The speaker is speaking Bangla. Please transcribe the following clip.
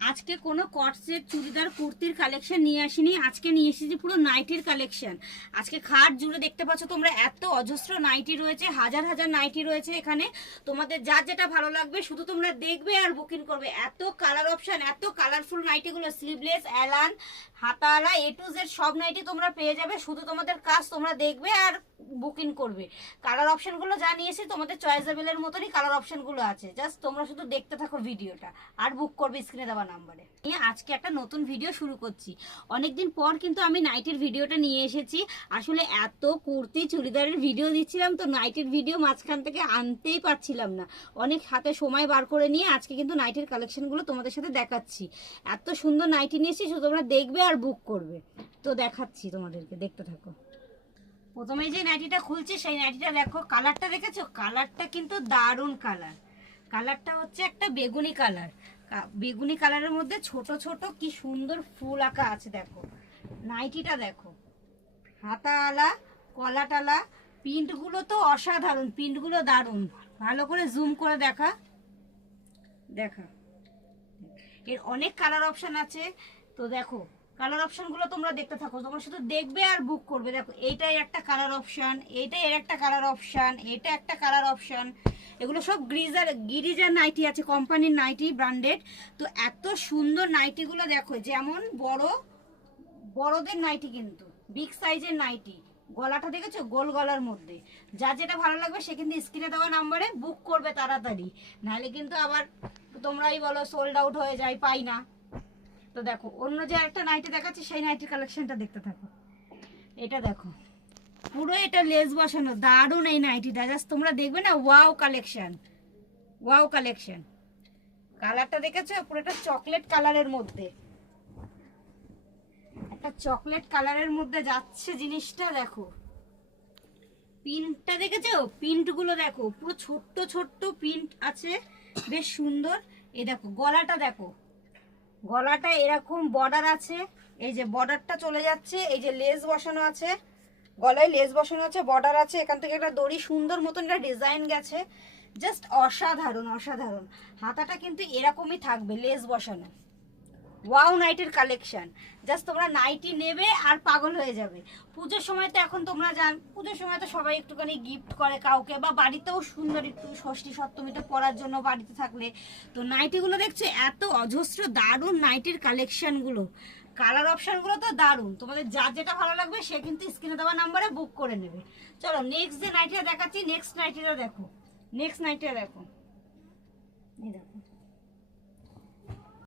আজকে কোনো কটসেট চুড়িদার কুর্তির কালেকশন নিয়ে আসিনি, আজকে নিয়ে এসেছি পুরো নাইটির কালেকশন। আজকে খাট জুড়ে দেখতে পাচ্ছ তোমরা, এত অজস্র নাইটি রয়েছে, হাজার হাজার নাইটি রয়েছে এখানে। তোমাদের যার যেটা ভালো লাগবে শুধু তোমরা দেখবে আর বুকিং করবে। এত কালার অপশন, এত colourful নাইটিগুলো, sleeveless, Alan, হাতাওয়ালা, A to Z সব নাইটি তোমরা পেয়ে যাবে। শুধু তোমাদের কাজ তোমরা দেখবে আর বুকিং করবে। কালার অপশনগুলো জানিয়েছি, তোমাদের চয়েসেবলের মতনই কালার অপশনগুলো আছে। জাস্ট তোমরা শুধু দেখতে থাকো ভিডিওটা আর বুক করবে স্ক্রিনে দেওয়া নাম্বারে। আজকে একটা নতুন ভিডিও শুরু করছি। অনেকদিন পর কিন্তু আমি নাইটের ভিডিওটা নিয়ে এসেছি। আসলে এত কুর্তি চুড়িদারের ভিডিও দিচ্ছিলাম তো নাইটের ভিডিও মাঝখান থেকে আনতেই পারছিলাম না। অনেক হাতে সময় বার করে নিয়ে আজকে কিন্তু নাইটের কালেকশনগুলো তোমাদের সাথে দেখাচ্ছি। এত সুন্দর নাইটি নিয়েছি, শুধু তোমরা দেখবে আর বুক করবে। তো দেখাচ্ছি তোমাদেরকে, দেখতে থাকো। প্রথমে যে নাইটিটা খুলছে সেই নাইটিটা দেখো, কালারটা দেখেছো? কালারটা কিন্তু দারুণ কালার। কালারটা হচ্ছে একটা বেগুনি কালার। বেগুনি কালারের মধ্যে ছোট ছোট কি সুন্দর ফুল আঁকা আছে। দেখো নাইটিটা দেখো, হাতাওয়ালা, কলাটালা, প্রিন্টগুলো তো অসাধারণ, প্রিন্টগুলো দারুণ। ভালো করে জুম করে দেখা। এর অনেক কালার অপশন আছে। তো দেখো কালার অপশনগুলো তোমরা দেখতে থাকো, তোমরা শুধু দেখবে আর বুক করবে। দেখো এইটাই একটা কালার অপশন, এইটাই এর একটা কালার অপশন, এটা একটা কালার অপশন। এগুলো সব গিরিজার নাইটি আছে, কোম্পানির নাইটি, ব্র্যান্ডেড। তো এত সুন্দর নাইটিগুলো দেখো, যেমন বড়দের নাইটি, কিন্তু বিগ সাইজের নাইটি। গলাটা দেখেছো? গোল গলার মধ্যে। যা যেটা ভালো লাগবে সে কিন্তু স্ক্রিনে দেওয়া নাম্বারে বুক করবে তাড়াতাড়ি, নাহলে কিন্তু আবার তোমরাই বলো সোল্ড আউট হয়ে যায়, পাই না। তো দেখো অন্য যে একটা নাইটি দেখাচ্ছি সেই নাইটির কালেকশনটা দেখতে থাকো। এটা দেখো পুরো এটা লেস বসানো, দারুণ এই নাইটিটা। জাস্ট তোমরা দেখবে না, ওয়াও কালেকশন, ওয়াও কালেকশন। কালারটা দেখেছো? পুরো একটা চকলেট কালারের মধ্যে, একটা চকলেট কালারের মধ্যে যাচ্ছে জিনিসটা। দেখো প্রিন্টটা দেখেছো? প্রিন্টগুলো দেখো, পুরো ছোট্ট ছোট্ট প্রিন্ট আছে, বেশ সুন্দর। এই দেখো গলাটা দেখো, গলাটা এরকম বর্ডার আছে, এই যে বর্ডারটা চলে যাচ্ছে, এই যে লেস বসানো আছে, গলায় লেস বসানো আছে, বর্ডার আছে, এখান থেকে একটা দড়ি সুন্দর মতন একটা ডিজাইন গেছে। জাস্ট অসাধারণ অসাধারণ। হাতাটা কিন্তু এরকমই থাকবে, লেস বসানো। ওয়াও নাইটের কালেকশন। জাস্ট তোমরা নাইটি নেবে আর পাগল হয়ে যাবে। পুজোর সময় তো এখন তোমরা পুজোর সময় তো সবাই একটুখানি গিফট করে কাউকে, বা বাড়িতেও সুন্দর একটু ষষ্ঠী সপ্তমীতে পরার জন্য বাড়িতে থাকলে। তো নাইটিগুলো দেখছো, এত অজস্র দারুণ নাইটির কালেকশনগুলো। কালার অপশনগুলো তো দারুণ। তোমাদের যার যেটা ভালো লাগবে সে কিন্তু স্ক্রিনে দেওয়া নাম্বারে বুক করে নেবে। চলো নেক্সট যে নাইটিটা দেখাচ্ছি, নেক্সট নাইটিটা দেখো, নেক্সট নাইটিটা দেখো। এই দেখো